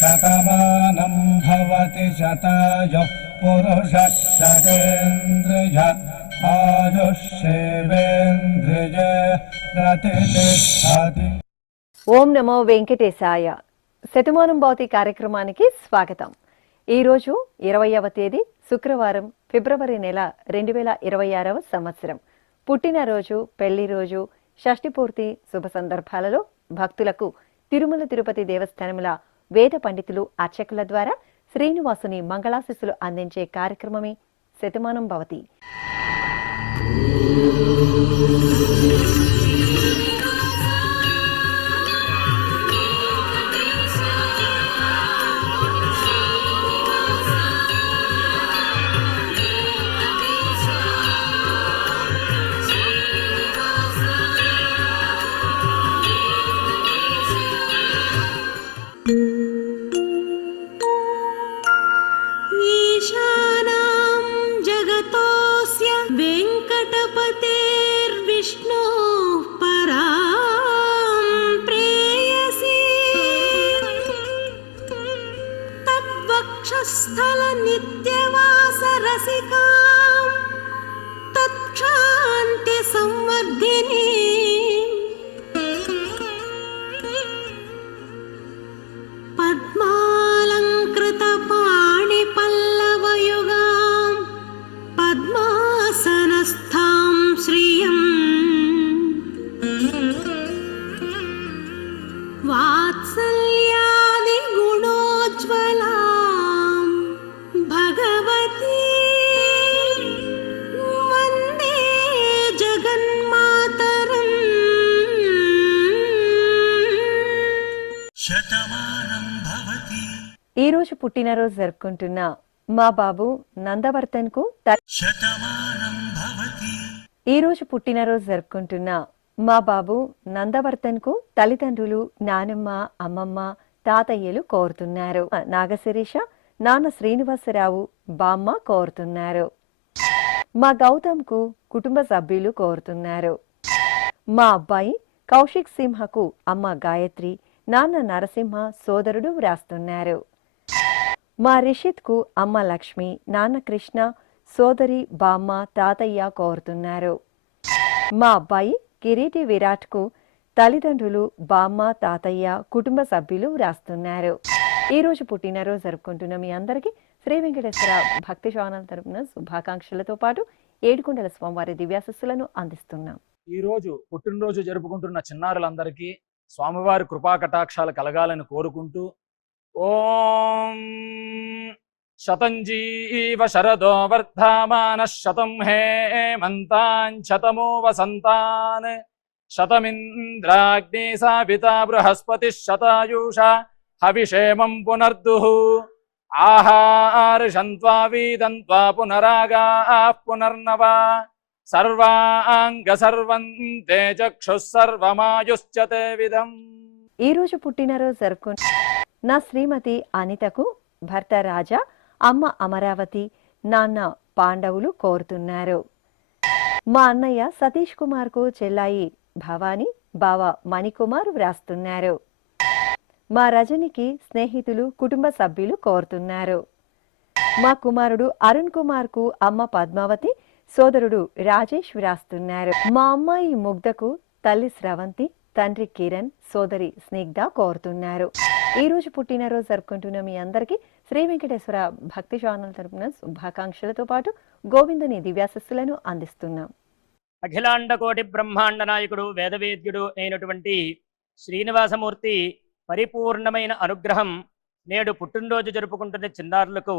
శతమానం భవతి శతాయుః పురుషः శతేంద్రియ ఆయుష్యేవేంద్రియ ప్రతిష్ఠతి. ఓం నమో వెంకటేశాయ. శతమానం భవతి కార్యక్రమానికి స్వాగతం. ఈరోజు 20వ తేదీ శుక్రవారం, ఫిబ్రవరి నెల 2026వ సంవత్సరం. పుట్టినరోజు, పెళ్లి రోజు, షష్ఠి పూర్తి శుభ సందర్భాలలో భక్తులకు తిరుమల తిరుపతి దేవస్థానముల వేద పండితులు, అర్చకుల ద్వారా శ్రీనివాసుని మంగళాశిస్సులు అందించే కార్యక్రమమే శతమానం భవతి. ఈ రోజు పుట్టినరోజు జరుపుకుంటున్న మా బాబు నందవర్ధన్ కు తల్లిదండ్రులు, నానమ్మ, అమ్మమ్మ, తాతయ్యలు కోరుతున్నారు. నాగశిరీష, నాన్న శ్రీనివాసరావు, బామ్మ కోరుతున్నారు. మా గౌతమ్ కు కుటుంబ సభ్యులు కోరుతున్నారు. మా అబ్బాయి కౌశిక్ సింహకు అమ్మ గాయత్రి, నాన్న నరసింహ, సోదరుడు వ్రాస్తున్నారు. మా రిషిత్ కు అమ్మ లక్ష్మి, నాన్న కృష్ణ, సోదరి బామ్మ, తాతయ్య కోరుతున్నారు. మా అబ్బాయి కిరీటి విరాట్ కు తల్లిదండ్రులు, బామ్మ, తాతయ్య, కుటుంబ సభ్యులు వ్రాస్తున్నారు. ఈ రోజు పుట్టినరోజు జరుపుకుంటున్న మీ అందరికీ శ్రీ వెంకటేశ్వర భక్తి ఛానల్ తరపున శుభాకాంక్షలతో పాటు ఏడుకొండల స్వామివారి దివ్యాశస్సులను అందిస్తున్నాం. ఈ రోజు పుట్టినరోజు జరుపుకుంటున్న చిన్నారులందరికీ స్వామివారి కృపా కటాక్షాలు కలగాలని కోరుకుంటూ, ఓం శతంజీవ శరదో వర్ధమాన శతం హేమంతాన్ శతమో వసంతాన్ శతమింద్రాగ్ని సావితా బృహస్పతి శతాయుష హవిషేమం పునర్దుః ఆహార్షంత్వా వీదంత్వా పునరాగా పునర్నవా సర్వాంగ సర్వంతే చక్షుః సర్వమాయుశ్చతే విధం. ఈ రోజు పుట్టినరోజు జరుపుకుంటూ నా శ్రీమతి అనితకు భర్త రాజా, అమ్మ అమరావతి, నాన్న పాండవులు కోరుతున్నారు. మా అన్నయ్య సతీష్ కుమార్ కు చెల్లాయి భవాని, బావ మణికుమార్ వ్రాస్తున్నారు. మా రజనికి స్నేహితులు, కుటుంబ సభ్యులు కోరుతున్నారు. మా కుమారుడు అరుణ్ కుమార్ కు అమ్మ పద్మావతి, సోదరుడు రాజేష్ వ్రాస్తున్నారు. మా అమ్మాయి ముగ్ధకు తల్లి స్రవంతి, తండ్రి కిరణ్, సోదరి స్నిగ్ధ కోరుతున్నారు. ఈ రోజు పుట్టినరోజు జరుపుకుంటున్న మీ అందరికీ శ్రీ వెంకటేశ్వర భక్తి ఛానల్ తరపున శుభాకాంక్షలతో పాటు గోవిందుని దివ్యాశస్సులను అందిస్తున్నాం. అఖిలాండ కోటి బ్రహ్మాండ నాయకుడు, వేదవేద్యుడు అయినటువంటి శ్రీనివాసమూర్తి పరిపూర్ణమైన అనుగ్రహం నేడు పుట్టినరోజు జరుపుకుంటున్న చిన్నారులకు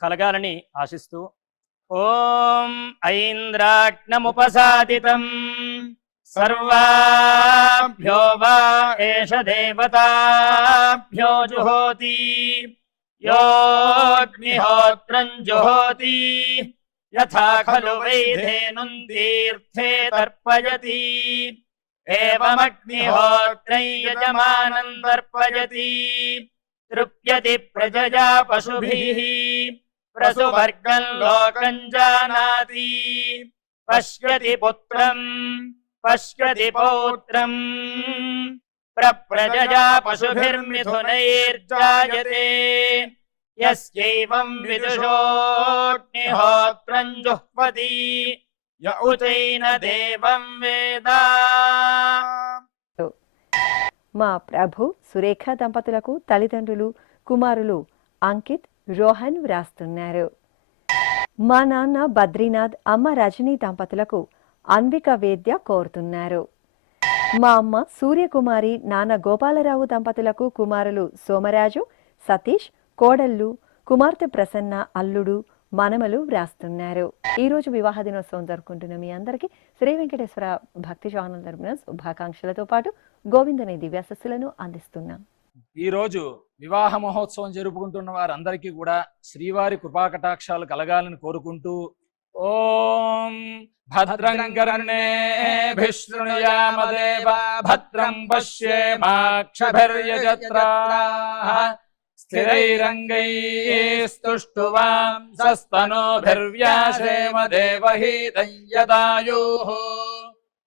కలగాలని ఆశిస్తూ, ఓం ఐంద్రాగ్నముపసాదితం సర్వాభ్యో వా ఏష దేవతాభ్యో జుహోతి, యోగ్నిహోత్రం జుహోతి, యథా ఖలు వైధేనుం తీర్థే తర్పయతి ఏవమగ్నిహోత్రై యజమానం తర్పయతి తృప్యతి ప్రజయా పశుభిః ప్రసువర్గం లోకం జానాతి పశ్యతి పుత్రం పశ్యతి పౌత్రం ప్రజయా పశుభిర్మిథునైర్జాయతే యస్యైవం విదుషోऽగ్నిహోత్రం జుహ్వతి య ఉచైన దేవం వేద. మా ప్రభు సురేఖ దంపతులకు తల్లిదండ్రులు కుమారులు అంకిత్ రోహన్ వ్రాస్తున్నారు. మా నాన్న బద్రీనాథ్ అమ్మ రజనీ దంపతులకు అన్విక వేద్య కోరుతున్నారు. మా అమ్మ సూర్యకుమారి నాన్న గోపాలరావు దంపతులకు కుమారులు సోమరాజు సతీష్ కోడళ్ళు కుమార్తె ప్రసన్న అల్లుడు మనమలు వ్రాస్తున్నారు. ఈ రోజు వివాహ దినోత్సవం జరుపుకుంటున్న మీ అందరికీ శ్రీ వెంకటేశ్వర భక్తి ఛానల్ తరపున శుభాకాంక్షలతో పాటు గోవిందని దివ్యాశస్సులను అందిస్తున్నాం. ఈ రోజు వివాహ మహోత్సవం జరుపుకుంటున్న వారందరికీ కూడా శ్రీవారి కృపాకటాక్షాలు కలగాలని కోరుకుంటూ ఓం భద్రం కర్ణేభిః శృణుయామదేవ భద్రం పశ్యేమాక్షభిర్యజత్రాః స్థిరైరంగైస్తుష్టువాంసస్తనోభిర్వ్యాసేమ దేవహీతం యదాయుః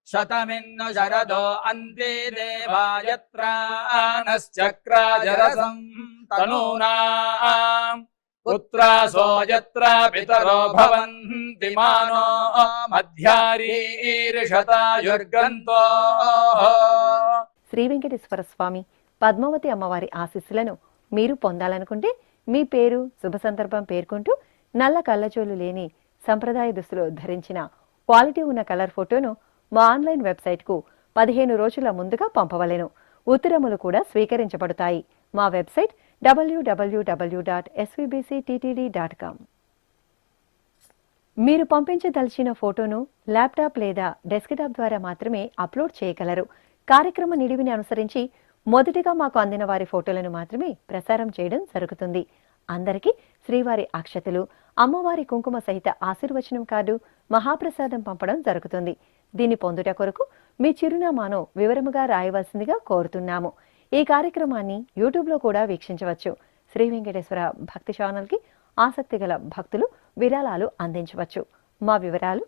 శతమిన్ను శరదో అంతే దేవాయత్రానశ్చక్రాజరసం తనూనాం పుత్రాసో యత్ర పితరో భవంతి మానో మధ్యారీర్షతాయుర్గంతో. శ్రీ వెంకటేశ్వర స్వామి పద్మావతి అమ్మవారి ఆశీస్సులను మీరు పొందాలనుకుంటే మీ పేరు శుభ సందర్భం పేర్కొంటూ నల్ల కళ్ళజోలు లేని సంప్రదాయ దుస్తులు ధరించిన క్వాలిటీ ఉన్న కలర్ ఫోటోను మా ఆన్లైన్ వెబ్సైట్కు 15 రోజుల ముందుగా పంపవలెను. ఉత్తరములు కూడా స్వీకరించబడతాయి. మా వెబ్సైట్ www.svbcttd.com. మీరు పంపించదలిచిన ఫోటోను ల్యాప్టాప్ లేదా డెస్క్టాప్ ద్వారా మాత్రమే అప్లోడ్ చేయగలరు. కార్యక్రమ నిడివిని అనుసరించి మొదటిగా మాకు అందిన వారి ఫోటోలను మాత్రమే ప్రసారం చేయడం జరుగుతుంది. అందరికీ శ్రీవారి అక్షతలు అమ్మవారి కుంకుమ సహిత ఆశీర్వచనం కార్డు మహాప్రసాదం పంపడం జరుగుతుంది. దీన్ని పొందుట కొరకు మీ చిరునామాను వివరముగా రాయవలసిందిగా కోరుతున్నాము. ఈ కార్యక్రమాన్ని యూట్యూబ్లో కూడా వీక్షించవచ్చు. శ్రీ వెంకటేశ్వర భక్తి ఛానల్కి ఆసక్తి గల భక్తులు విరాళాలు అందించవచ్చు. మా వివరాలు